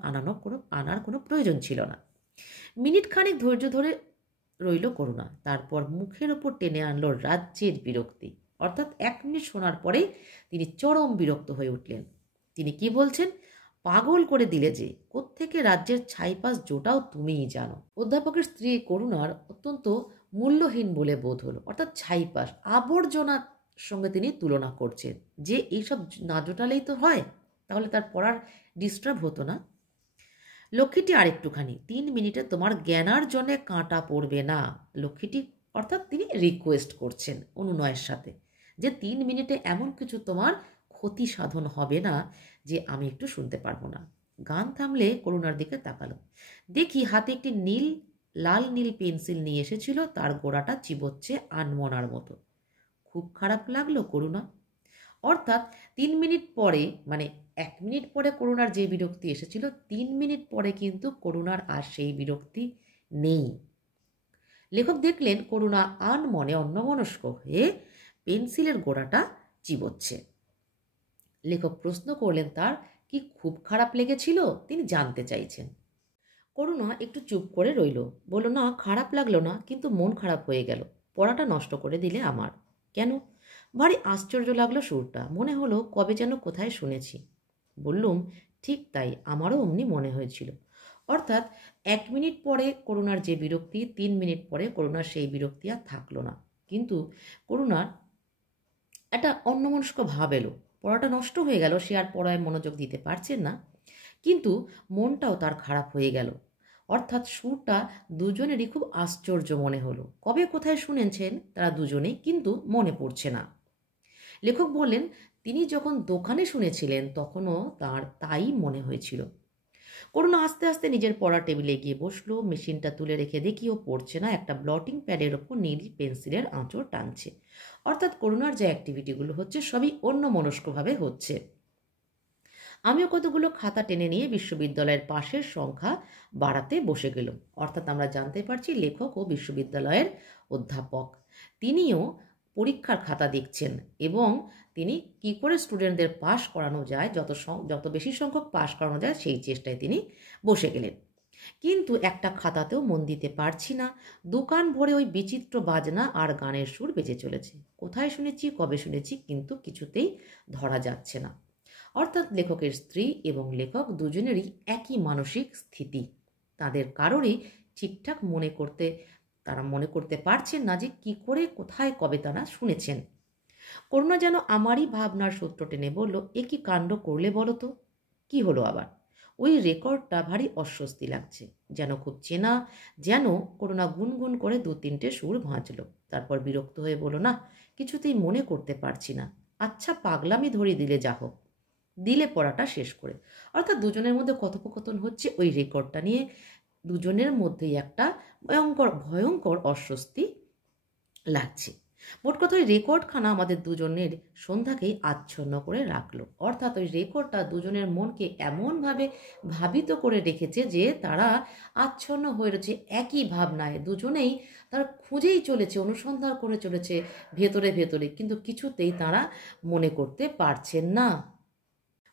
আনার কোনো প্রয়োজন ছিল না। মিনিট খানিক ধৈর্য ধরে রইল করুণা, তারপর মুখের ওপর টেনে আনলো রাজ্যের বিরক্তি। অর্থাৎ 1 মিনিট শোনার পরেই তিনি চরম বিরক্ত হয়ে উঠলেন। তিনি কি বলছেন? পাগল করে দিলে যে, কোত্থেকে রাজ্যের ছাইপাশ জোটাও তুমিই জানো। অধ্যাপকের স্ত্রী করুণার অত্যন্ত মূল্যহীন বলে বোধ হলো। অর্থাৎ ছাইপাশ, আবর্জনার সঙ্গে তিনি তুলনা করছেন যে এইসব না জোটালেই তো হয়, তাহলে তার পড়ার ডিস্টার্ব হতো না। লক্ষ্মীটি আরেকটুখানি, 3 মিনিটে তোমার জ্ঞানার্জনে কাঁটা পড়বে না। লক্ষ্মীটি অর্থাৎ তিনি রিকোয়েস্ট করছেন অনুনয়ের সাথে যে 3 মিনিটে এমন কিছু তোমার ক্ষতি সাধন হবে না যে আমি একটু শুনতে পারবো না। গান থামলে করুণার দিকে তাকালো, দেখি হাতে একটি লাল নীল পেন্সিল নিয়ে এসেছিল, তার গোড়াটা চিবোচ্ছে আনমনার মতো। খুব খারাপ লাগলো করুণা। অর্থাৎ 3 মিনিট পরে, মানে 1 মিনিট পরে করুণার যে বিরক্তি এসেছিল, 3 মিনিট পরে কিন্তু করুণার আর সেই বিরক্তি নেই। লেখক দেখলেন করুণা আনমনে অন্যমনস্ক হয়ে পেন্সিলের গোড়াটা চিবোচ্ছে। লেখক প্রশ্ন করলেন তার কি খুব খারাপ লেগেছিল, তিনি জানতে চাইছেন। করুণা একটু চুপ করে রইল, বলল না খারাপ লাগলো না, কিন্তু মন খারাপ হয়ে গেল, পড়াটা নষ্ট করে দিলে আমার। কেন? ভারী আশ্চর্য লাগলো সুরটা, মনে হলো কবে যেন কোথায় শুনেছি। বললুম ঠিক তাই, আমারও অমনি মনে হয়েছিল। অর্থাৎ 1 মিনিট পরে করুণার যে বিরক্তি, 3 মিনিট পরে করুণার সেই বিরক্তি আর থাকলো না। কিন্তু করুণার একটা অন্যমনস্ক ভাব এলো, পড়াটা নষ্ট হয়ে গেল, সে আর পড়ায় মনোযোগ দিতে পারছেন না, কিন্তু মনটাও তার খারাপ হয়ে গেল। অর্থাৎ সুরটা দুজনেরই খুব আশ্চর্য মনে হলো। কবে কোথায় শুনেছেন তারা দুজনেই, কিন্তু মনে পড়ছে না। লেখক বললেন তিনি যখন দোকানে শুনেছিলেন তখনও তার তাই মনে হয়েছিল। করুণা আস্তে আস্তে নিজের পড়ার টেবিলে গিয়ে বসলো, মেশিনটা তুলে রেখে দেখি ও পড়ছে না, একটা ব্লটিং প্যাডের ওপর নীল পেন্সিলের আঁচড় টানছে। অর্থাৎ করুণার যে অ্যাক্টিভিটিগুলো হচ্ছে সবই অন্যমনস্কভাবে হচ্ছে। আমিও কতগুলো খাতা টেনে নিয়ে বিশ্ববিদ্যালয়ের পাশের সংখ্যা বাড়াতে বসে গেলাম। অর্থাৎ আমরা জানতে পারছি লেখক ও বিশ্ববিদ্যালয়ের অধ্যাপক, তিনিও পরীক্ষার খাতা দেখছেন এবং তিনি কি করে স্টুডেন্টদের পাশ করানো যায়, যত বেশি সংখ্যক পাশ করানো যায় সেই চেষ্টায় তিনি বসে গেলেন। কিন্তু একটা খাতাতেও মন দিতে পারছি না। দোকান ভরে ওই বিচিত্র বাজনা আর গানের সুর বেজে চলেছে। কোথায় শুনেছি, কবে শুনেছি, কিন্তু কিছুতেই ধরা যাচ্ছে না। অর্থাৎ লেখকের স্ত্রী এবং লেখক দুজনেরই একই মানসিক স্থিতি। তাদের কারোরই ঠিকঠাক তারা মনে করতে পারছেন না যে কি করে, কোথায়, কবে তারা শুনেছেন। করুণা যেন আমারই ভাবনার সূত্র টেনে বলল, এ কি কাণ্ড করলে বলো তো? কি হলো আবার? ওই রেকর্ডটা ভারী অস্বস্তি লাগছে, যেন খুব চেনা, যেন। করুণা গুনগুন করে 2-3টে সুর ভাঁজল, তারপর বিরক্ত হয়ে বলল, না কিছুতেই মনে করতে পারছি না। আচ্ছা পাগলামি ধরিয়ে দিলে, যা হোক, দিলে পড়াটা শেষ করে। অর্থাৎ দুজনের মধ্যে কথোপকথন হচ্ছে ওই রেকর্ডটা নিয়ে। দুজনের মধ্যেই একটা ভয়ঙ্কর ভয়ঙ্কর অস্বস্তি লাগছে। মোট কথা ওই রেকর্ডখানা আমাদের দুজনের সন্ধ্যাকেই আচ্ছন্ন করে রাখলো। অর্থাৎ ওই রেকর্ডটা দুজনের মনকে এমনভাবে ভাবিত করে রেখেছে যে তারা আচ্ছন্ন হয়ে রয়েছে একই ভাবনায়। দুজনেই তারা খুঁজেই চলেছে, অনুসন্ধান করে চলেছে ভেতরে ভেতরে, কিন্তু কিছুতেই তারা মনে করতে পারছেন না।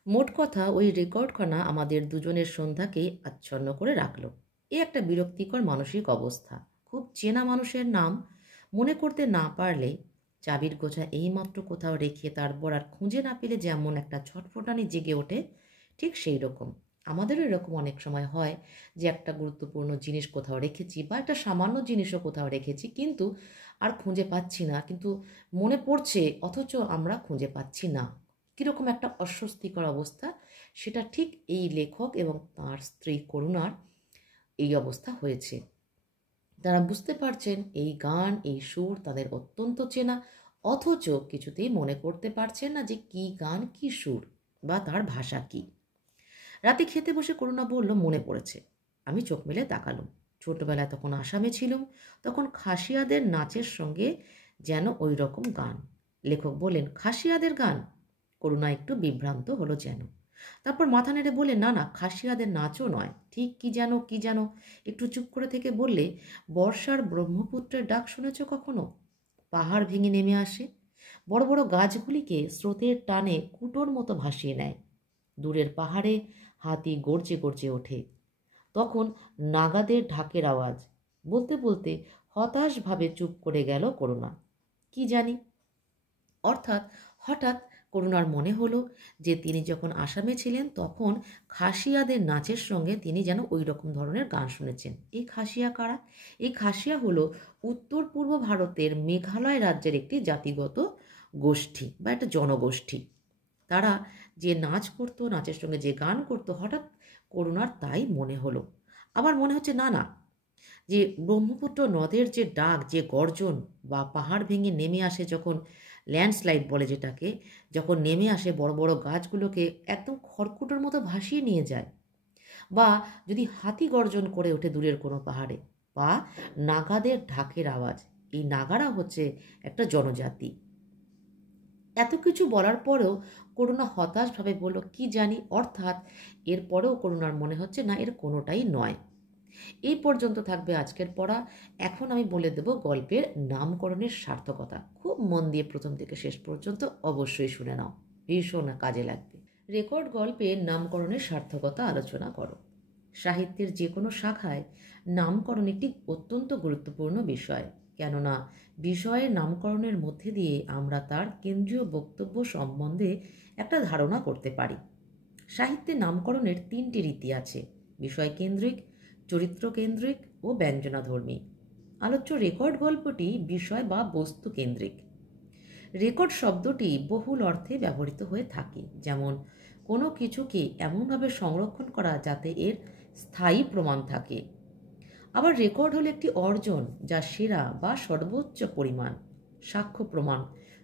মোট কথা ওই রেকর্ডখানা আমাদের দুজনের সন্ধ্যাকেই আচ্ছন্ন করে রাখলো। এ একটা বিরক্তিকর মানসিক অবস্থা। খুব চেনা মানুষের নাম মনে করতে না পারলে, চাবির গোছা এইমাত্র কোথাও রেখে তারপর আর খুঁজে না পেলে যেমন একটা ছটফটানি জেগে ওঠে, ঠিক সেই রকম আমাদেরও এরকম অনেক সময় হয় যে একটা গুরুত্বপূর্ণ জিনিস কোথাও রেখেছি বা একটা সামান্য জিনিসও কোথাও রেখেছি, কিন্তু আর খুঁজে পাচ্ছি না, কিন্তু মনে পড়ছে অথচ আমরা খুঁজে পাচ্ছি না। কীরকম একটা অস্বস্তিকর অবস্থা, সেটা ঠিক এই লেখক এবং তার স্ত্রী করুণার এই অবস্থা হয়েছে। তারা বুঝতে পারছেন এই গান, এই সুর তাদের অত্যন্ত চেনা, অথচ কিছুতেই মনে করতে পারছেন না যে কি গান, কি সুর, বা তার ভাষা কি। রাতে খেতে বসে করুণা বলল, মনে পড়েছে। আমি চোখ মেলে তাকালুম। ছোটবেলায় তখন আসামে ছিলুম, তখন খাসিয়াদের নাচের সঙ্গে যেন ওই রকম গান। লেখক বললেন, খাসিয়াদের গান? করুণা একটু বিভ্রান্ত হলো যেন। তারপর মাথা নেড়ে বলে, না না, খাসিয়াদের নাচও নয়, ঠিক কি যেন। একটু চুপ করে থেকে বললে, বর্ষার ব্রহ্মপুত্রের ডাক শুনেছ কখনো? পাহাড় ভেঙে নেমে আসে, বড় বড় গাছগুলিকে স্রোতের টানে কুটোর মতো ভাসিয়ে নেয়। দূরের পাহাড়ে হাতি গর্জে গর্জে ওঠে। তখন নাগাদের ঢাকের আওয়াজ। বলতে বলতে হতাশভাবে চুপ করে গেল করুণা। কি জানি, অর্থাৎ হঠাৎ করুণার মনে হলো যে তিনি যখন আসামে ছিলেন তখন খাসিয়াদের নাচের সঙ্গে তিনি যেন ওই রকম ধরনের গান শুনেছেন। এই খাসিয়া কারা? এই খাসিয়া হলো উত্তর পূর্ব ভারতের মেঘালয় রাজ্যের একটি জাতিগত গোষ্ঠী বা একটা জনগোষ্ঠী। তারা যে নাচ করতো, নাচের সঙ্গে যে গান করতো, হঠাৎ করুণার তাই মনে হলো। আবার মনে হচ্ছে না না, যে ব্রহ্মপুত্র নদের যে ডাক, যে গর্জন, বা পাহাড় ভেঙে নেমে আসে যখন ল্যান্ডস্লাইড বলে যেটাকে, যখন নেমে আসে বড় বড় গাছগুলোকে একদম খড়কুটোর মতো ভাসিয়ে নিয়ে যায়, বা যদি হাতি গর্জন করে ওঠে দূরের কোনো পাহাড়ে, বা নাগাদের ঢাকের আওয়াজ। এই নাগারা হচ্ছে একটা জনজাতি। এত কিছু বলার পরেও করুণা হতাশভাবে বলল, কি জানি, অর্থাৎ এরপরেও করুণার মনে হচ্ছে না, এর কোনোটাই নয়। এই পর্যন্ত থাকবে আজকের পড়া। এখন আমি বলে দেব গল্পের নামকরণের সার্থকতা। খুব মন দিয়ে প্রথম থেকে শেষ পর্যন্ত অবশ্যই শুনে নাও, ভীষণ কাজে লাগবে। রেকর্ড গল্পের নামকরণের সার্থকতা আলোচনা করো। সাহিত্যের যে কোনো শাখায় নামকরণ একটি অত্যন্ত গুরুত্বপূর্ণ বিষয়, কেননা বিষয়ের নামকরণের মধ্যে দিয়ে আমরা তার কেন্দ্রীয় বক্তব্য সম্বন্ধে একটা ধারণা করতে পারি। সাহিত্যে নামকরণের 3টি রীতি আছে: বিষয় কেন্দ্রিক, চরিত্র কেন্দ্রিক ও ব্যঞ্জনাধর্মী। আলোচ্য রেকর্ড গল্পটি বিষয় বা বস্তু কেন্দ্রিক। রেকর্ড শব্দটি বহুল অর্থে ব্যবহৃত হয়ে থাকে, যেমন কোনো কিছুকে এমনভাবে সংরক্ষণ করা যাতে এর স্থায়ী প্রমাণ থাকে। আবার রেকর্ড হলো একটি অর্জন যা সেরা বা সর্বোচ্চ পরিমাণ, সাক্ষ্য প্রমাণ,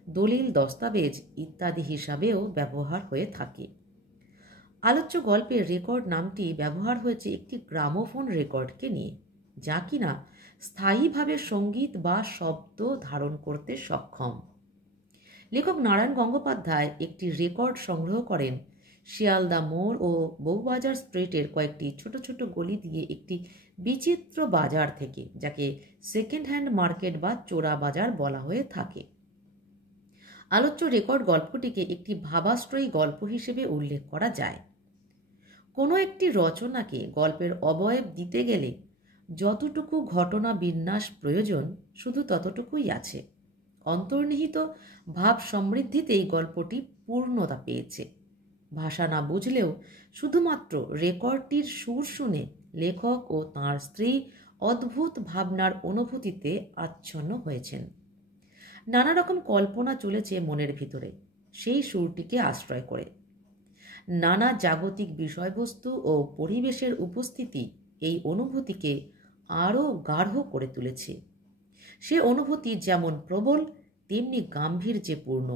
দলিল, দস্তাবেজ ইত্যাদি হিসাবেও ব্যবহার হয়ে থাকে। আলোচ্য গল্পের রেকর্ড নামটি ব্যবহার হয়েছে একটি গ্রামোফোন রেকর্ডকে নিয়ে, যা কিনা স্থায়ীভাবে সঙ্গীত বা শব্দ ধারণ করতে সক্ষম। লেখক নারায়ণ গঙ্গোপাধ্যায় একটি রেকর্ড সংগ্রহ করেন শিয়ালদা মোড় ও বউবাজার স্ট্রিটের কয়েকটি ছোট ছোট গলি দিয়ে একটি বিচিত্র বাজার থেকে, যাকে সেকেন্ড হ্যান্ড মার্কেট বা চোরা বাজার বলা হয়ে থাকে। আলোচ্য রেকর্ড গল্পটিকে একটি ভাবাশ্রয়ী গল্প হিসেবে উল্লেখ করা যায়। কোনো একটি রচনাকে গল্পের অবয়ব দিতে গেলে যতটুকু ঘটনা বিন্যাস প্রয়োজন শুধু ততটুকুই আছে। অন্তর্নিহিত ভাব সমৃদ্ধিতেই গল্পটি পূর্ণতা পেয়েছে। ভাষা না বুঝলেও শুধুমাত্র রেকর্ডটির সুর শুনে লেখক ও তাঁর স্ত্রী অদ্ভুত ভাবনার অনুভূতিতে আচ্ছন্ন হয়েছেন। নানা রকম কল্পনা চলেছে মনের ভিতরে সেই সুরটিকে আশ্রয় করে। নানা জাগতিক বিষয়বস্তু ও পরিবেশের উপস্থিতি এই অনুভূতিকে আরও গাঢ় করে তুলেছে। সে অনুভূতি যেমন প্রবল তেমনি গাম্ভীর্যপূর্ণ।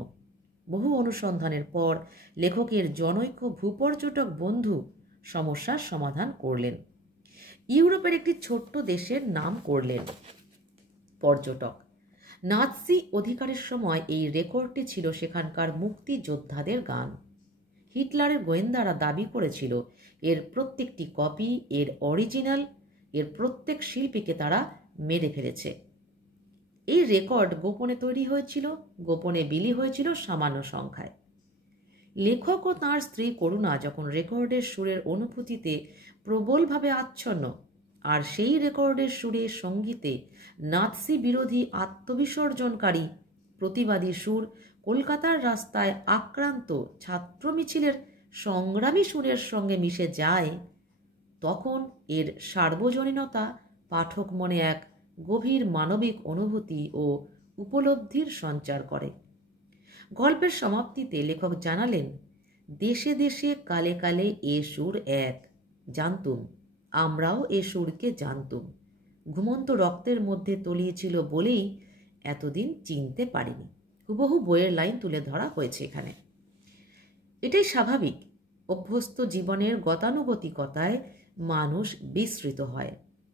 বহু অনুসন্ধানের পর লেখকের জনৈক ভূপর্যটক বন্ধু সমস্যার সমাধান করলেন। ইউরোপের একটি ছোট্ট দেশের নাম করলেন পর্যটক। নাৎসি অধিকারের সময় এই রেকর্ডটি ছিল সেখানকার মুক্তিযোদ্ধাদের গান। হিটলারের গোয়েন্দারা দাবি করেছিল এর প্রত্যেকটি কপি, এর অরিজিনাল, এর প্রত্যেক শিল্পীকে তারা মেরে ফেলেছে। এই রেকর্ড গোপনে তৈরি হয়েছিল, গোপনে বিলি হয়েছিল সামান্য সংখ্যায়। লেখক ও তাঁর স্ত্রী করুণা যখন রেকর্ডের সুরের অনুভূতিতে প্রবলভাবে আচ্ছন্ন, আর সেই রেকর্ডের সুরে সঙ্গীতে নাৎসি বিরোধী আত্মবিসর্জনকারী প্রতিবাদী সুর কলকাতার রাস্তায় আক্রান্ত ছাত্র মিছিলের সংগ্রামী সুরের সঙ্গে মিশে যায়, তখন এর সার্বজনীনতা পাঠক মনে এক গভীর মানবিক অনুভূতি ও উপলব্ধির সঞ্চার করে। গল্পের সমাপ্তিতে লেখক জানালেন, দেশে দেশে কালে কালে এ সুর এক, জানতুম, আমরাও এ সুরকে জানতুম, ঘুমন্ত রক্তের মধ্যে তলিয়েছিল বলেই এতদিন চিনতে পারিনি। হুবহু বইয়ের লাইন তুলে ধরা হয়েছে এখানে। এটাই স্বাভাবিক। অভ্যস্ত জীবনের গতানুগতিকতায় মানুষ বিস্মৃত হয়,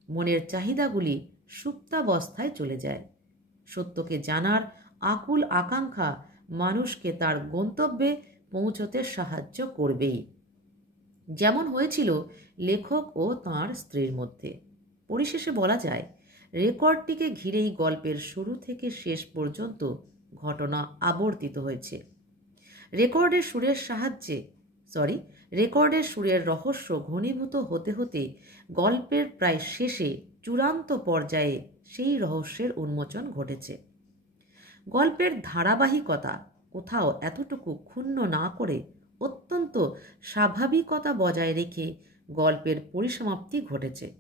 মনের চাহিদাগুলি সুপ্তাবস্থায় চলে যায়। সত্যকে জানার আকুল আকাঙ্ক্ষা মানুষকে তার গন্তব্যে পৌঁছতে সাহায্য করবেই, যেমন হয়েছিল লেখক ও তাঁর স্ত্রীর মধ্যে। পরিশেষে বলা যায়, রেকর্ডটিকে ঘিরেই গল্পের শুরু থেকে শেষ পর্যন্ত ঘটনা আবর্তিত হয়েছে। রেকর্ডের সুরের রহস্য ঘনীভূত হতে হতে গল্পের প্রায় শেষে চূড়ান্ত পর্যায়ে সেই রহস্যের উন্মোচন ঘটেছে। গল্পের ধারাবাহিকতা কোথাও এতটুকু ক্ষুণ্ণ না করে অত্যন্ত স্বাভাবিকতা বজায় রেখে গল্পের পরিসমাপ্তি ঘটেছে।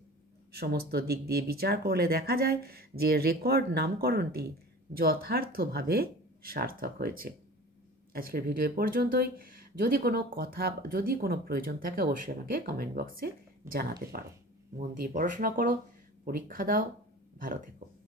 সমস্ত দিক দিয়ে বিচার করলে দেখা যায় যে রেকর্ড নামকরণটি যথার্থভাবে সার্থক হয়েছে। আজকের ভিডিও এ পর্যন্তই। যদি কোনো প্রয়োজন থাকে অবশ্যই আমাকে কমেন্ট বক্সে জানাতে পারো। মন দিয়ে পড়াশোনা করো, পরীক্ষা দাও, ভালো থেকো।